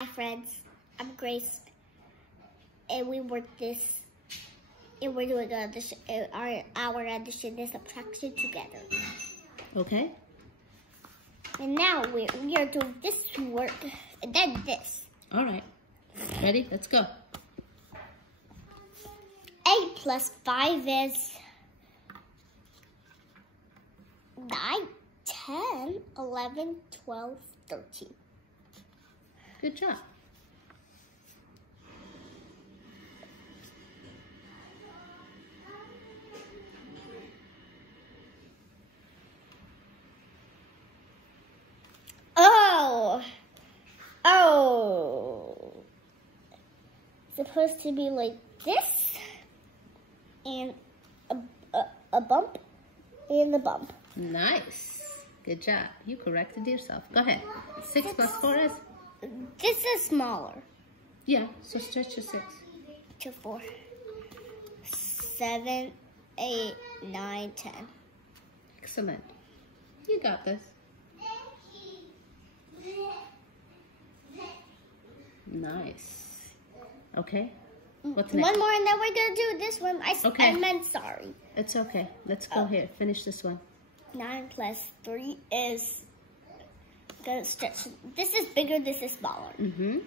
Hi friends, I'm Grace, and we work this, and we're doing our addition and subtraction together. Okay. And now we are doing this work, and then this. All right. Ready? Let's go. 8 plus 5 is 9, 10, 11, 12, 13. Good job. Oh. Supposed to be like this, and a bump, and a bump. Nice. Good job. You corrected yourself. Go ahead. 6 plus 4 is? This is smaller. Yeah, so stretch to 6. To 4. 7, 8, 9, 10. Excellent. You got this. Nice. Okay. What's next? One more and then we're going to do this one. Okay. I meant sorry. It's okay. Let's go here. Finish this one. 9 plus 3 is... Gonna stretch. This is bigger, this is smaller. Mm-hmm.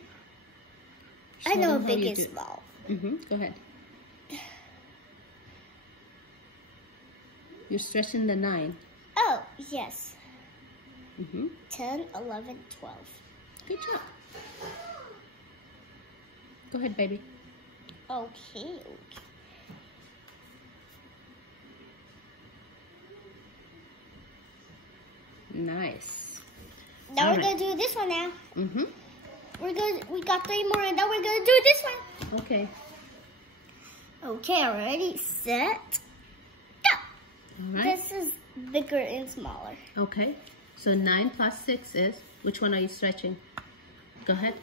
I know big and small. Mm-hmm. Go ahead. You're stretching the 9. Oh, yes. Mm-hmm. 10, 11, 12. Good job. Go ahead, baby. Okay. Nice. Now we're gonna do this one now. Mm-hmm. We got 3 more, and now we're gonna do this one. Okay. Okay, ready, set, go. All right. This is bigger and smaller. Okay. So 9 plus 6 is, which one are you stretching? Go ahead.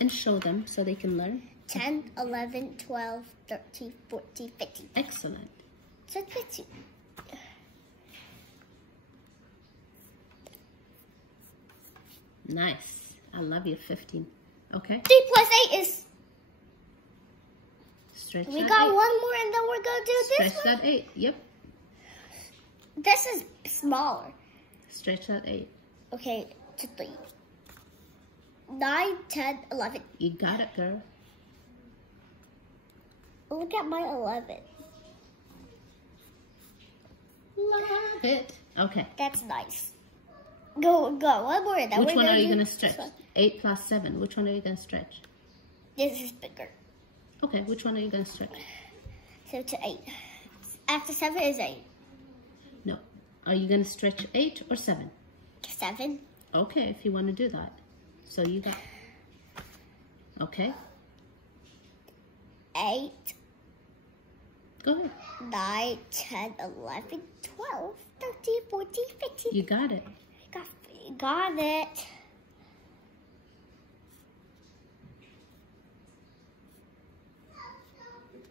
And show them so they can learn. 10, 11, 12, 13, 14, 15. Excellent. So 15. Nice. I love you, 15. Okay. 3 plus 8 is... Stretch We that got 8. one more and then we're going to do this Stretch one. that 8. Yep. This is smaller. Stretch that 8. Okay, to 3. 9, 10, 11. You got it, girl. Look at my 11. Love it. Okay. That's nice. Go. One more. Then Which one are you going to this stretch? one. 8 plus 7. Which one are you going to stretch? This is bigger. Okay. Which one are you going to stretch? So to 8. After 7 is 8. No. Are you going to stretch 8 or 7? 7. Okay, if you want to do that. So you got... Okay. 8. Go ahead. 9, 10, 11, 12, 13, 14, 15. You got it. Got it.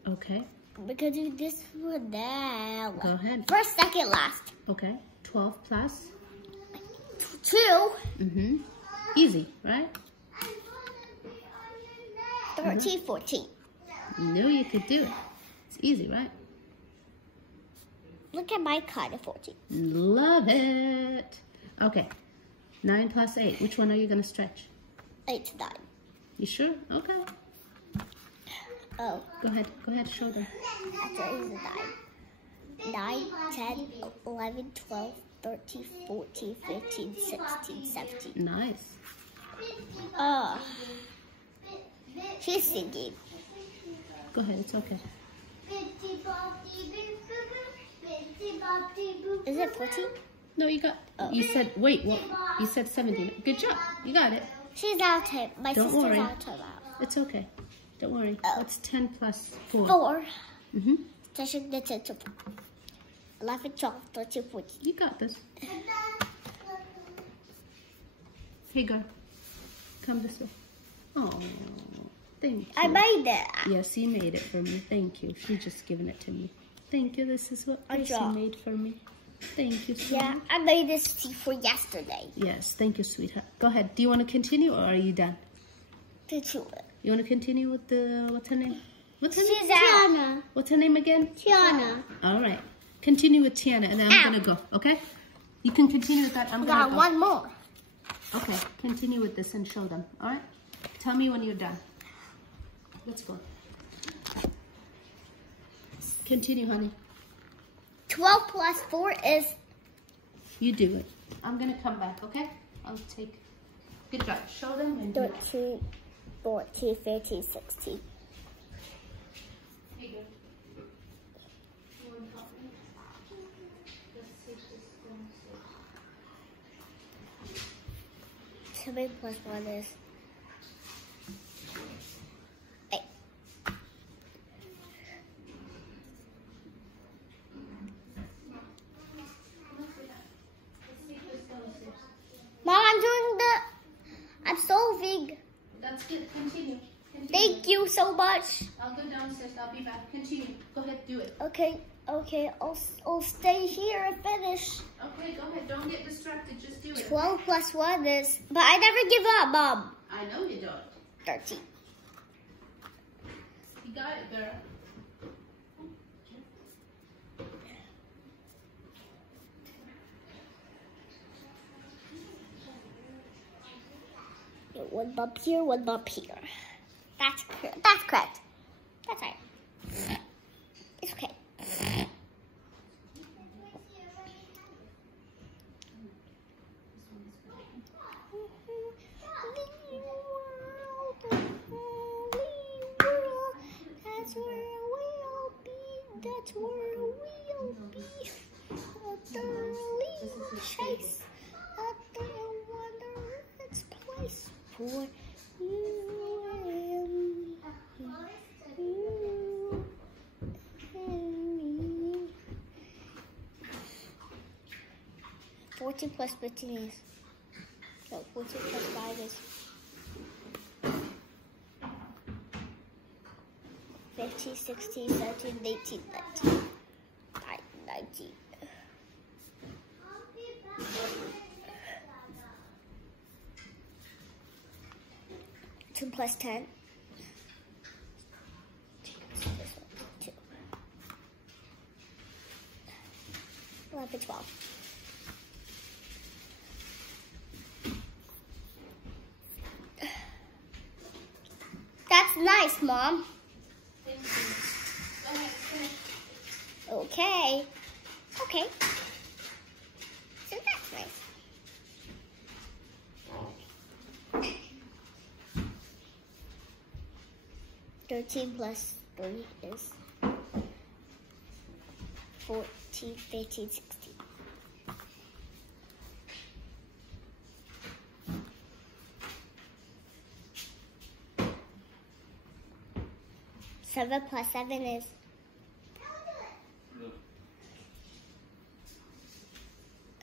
Okay. We're going to do this one now. Go ahead. First, second, last. Okay. 12 plus? 2. Mm-hmm. Easy, right? 13, 14. You knew you could do it. It's easy, right? Look at my card of 14. Love it. Okay. 9 plus 8. Which one are you going to stretch? 8 to 9. You sure? Okay. Oh. Go ahead. Go ahead. Show them. After 8 is 9. 9, 10, 11, 12, 13, 14, 15, 16, 17. Nice. She's singing. Go ahead. It's okay. Is it 14? No, you got... You said... Wait. What? You said 17. Good job. You got it. She's out of time. My Don't sister's worry. out of time. It's okay. Don't worry. What's 10 plus 4? 4. Mm-hmm. Session the 10 to 11, 12, 13, 14. You got this. Hey, girl. Come this way. Oh, thank you. I made it. Yes, you made it for me. Thank you. She just given it to me. Thank you. This is what you made for me. Thank you, sweetie. Yeah, I made this tea for yesterday. Yes, thank you, sweetheart. Go ahead. Do you want to continue or are you done? You want to continue with the, what's her name? What's her name? Tiana. What's her name again? Tiana. All right. Continue with Tiana, and then I'm going to go, okay? You can continue with that. I'm going to go. One more. Okay, continue with this and show them, all right? Tell me when you're done. Let's go. Continue, honey. 12 plus 4 is... You do it. I'm going to come back, okay? I'll take... Good job. Show them and 13, 14, 15, 16. Here you go. 7 plus 1 is 8. Mom, I'm solving. That's good. Continue. Thank you so much. I'll go downstairs. I'll be back. Continue. Go ahead. Do it. Okay. I'll stay here and finish. Okay, go ahead. Don't get distracted. Just do it. 12 plus 1 is... But I never give up, Mom. I know you don't. 13. You got it, girl. One bump here, one bump here. That's correct. That's right. It's okay. That's where we'll be. That's where we'll be. The lead chase. At the wonderless place for you and me. 14 plus 15 is... No, 14 plus 5 is... 15, 16, 17, 18, 19. 19. 2 plus 10. 2. 11, 12. That's nice, Mom. Thank you. Go ahead. Finish. Okay. So that's nice. Thirteen plus 3 is 14, 15, 16. Seven plus 7 is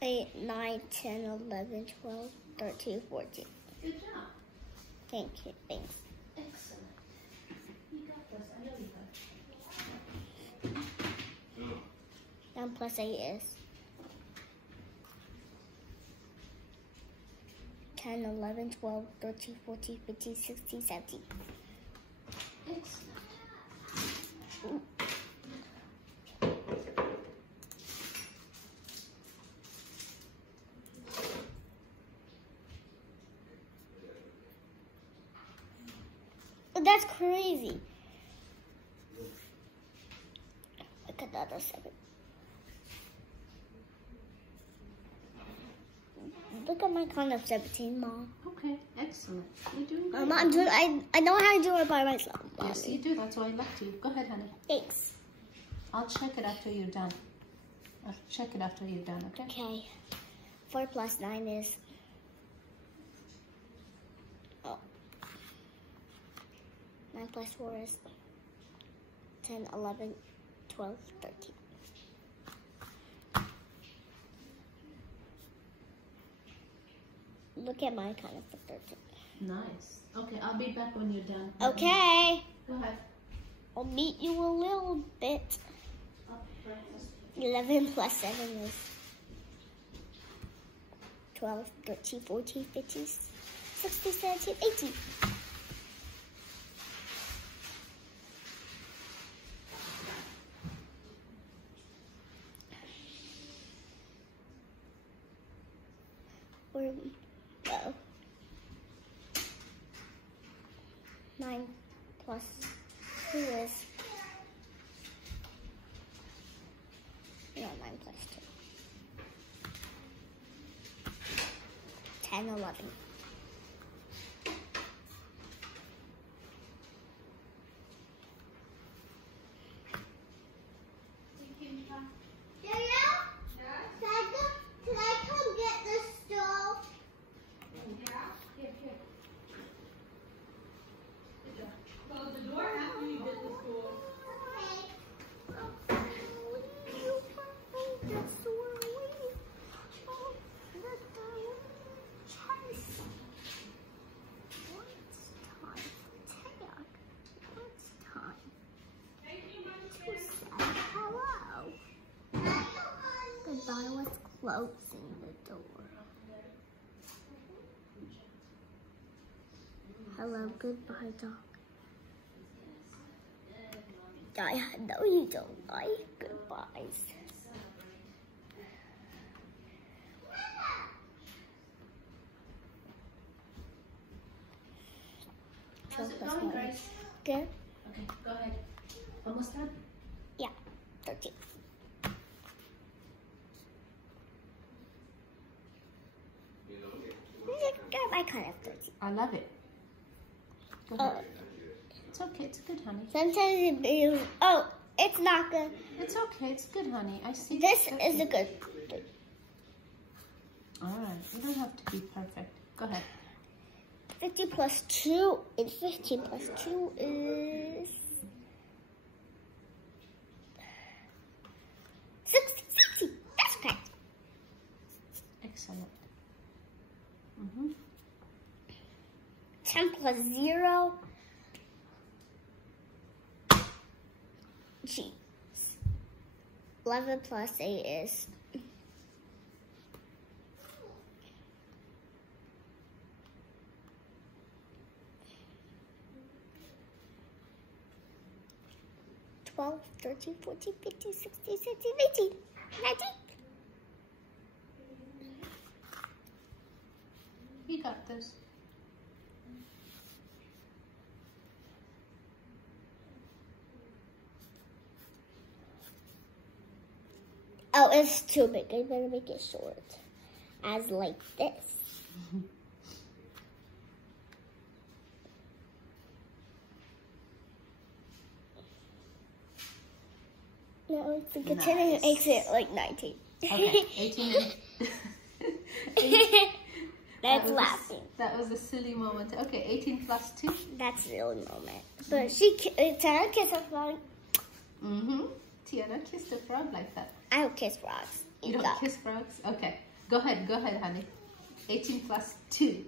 8, 9, 10, 11, 12, 13, 14. Good job. Thank you. Thanks. Excellent. You got this. I know you got it. 9 plus 8 is 10, 11, 12, 13, 14, 15, 16, 17. Excellent. That's crazy. Look at the other 7. Look at my count of 17, Mom. Okay, excellent. You're doing great. I'm doing. I know how to do it by myself. Mommy. Yes, you do. That's why I left you. Go ahead, honey. Thanks. I'll check it after you're done. I'll check it after you're done, okay? Okay. 4 plus 9 is... Oh. 9 plus 4 is 10, 11, 12, 13. Look at my count for 13. Nice. Okay, I'll be back when you're done. Okay. Go ahead. I'll meet you a little bit. 11 plus 7 is 12, 13, 14, 15, 16, 17, 18. 9 plus 2 is... No, 9 plus 2. 10, 11. I was closing the door. Hello, goodbye, dog. I know you don't like goodbyes. How's it going, Grace? Good. Okay, go ahead. Almost done? Yeah, 13. I kind of 13. I love it. Go ahead. It's okay. It's good, honey. Sometimes it be, oh, it's not good. It's okay. It's good, honey. I see. This is a good. All right. You don't have to be perfect. Go ahead. 50 plus 2 and 15 plus 2 is 60. That's correct. Excellent. 10 plus 0. Jeez. 11 plus 8 is 12, 13, 14, 15, 16, 17, 18, 19. You got this. Oh, it's too big. I better make it short. As like this. No, it's a good 10 and it makes it like 19. Okay, 18 and... That's laughing. That was a silly moment. Okay, 18 plus 2. That's a silly moment. But Tiana kissed a frog. Tiana kissed a frog like that. I don't kiss frogs. You don't kiss frogs? Okay. Go ahead, honey. 18 plus 2.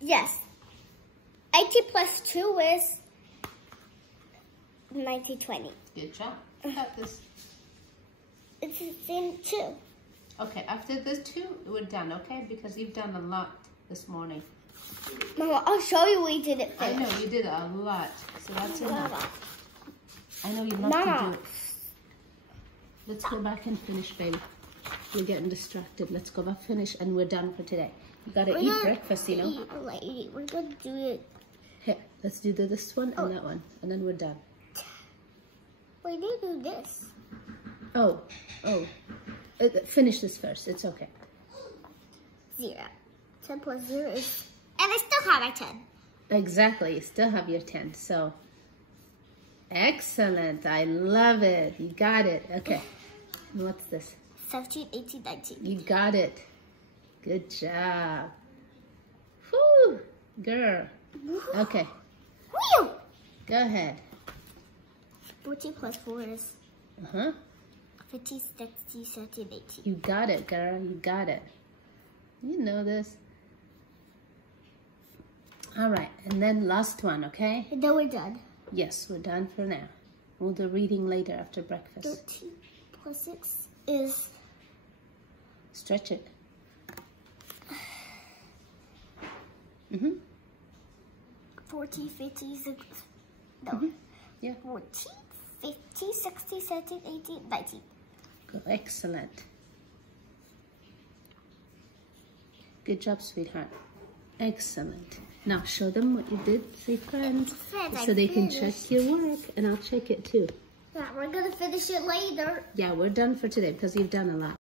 Yes. 18 plus 2 is 1920. Good job. You got this. It's the same 2. Okay, after this 2, we're done, okay? Because you've done a lot this morning. Mama, I'll show you we did it first. I know, you did a lot. So that's enough. Mama. I know you love to do it. Let's go back and finish, baby. We're getting distracted. Let's go back, finish, and we're done for today. You gotta eat breakfast, you know? We're gonna do it. Here, let's do this one and that one, and then we're done. We need to do this. Oh. Finish this first. It's okay. 0. 10 plus 0 is... And I still have my 10. Exactly. You still have your 10. So, excellent. I love it. You got it. Okay. What's this? 17, 18, 19. You got it. Good job. Whew. Girl. Okay. Whew. Go ahead. 14 plus 4 is... 15, 16, 17, 18. You got it, girl. You got it. You know this. All right. And then last one, okay? And then we're done. Yes, we're done for now. We'll do reading later after breakfast. 13 plus 6 is... Stretch it. 14, 15, 16... No. Yeah. 14, 15, 16, 17, 18, 19. Go. Excellent. Good job, sweetheart. Excellent. Now show them what you did, say friends, Friends, so I they can finished. check your work, and I'll check it too. Yeah, we're gonna finish it later. Yeah, we're done for today because you've done a lot.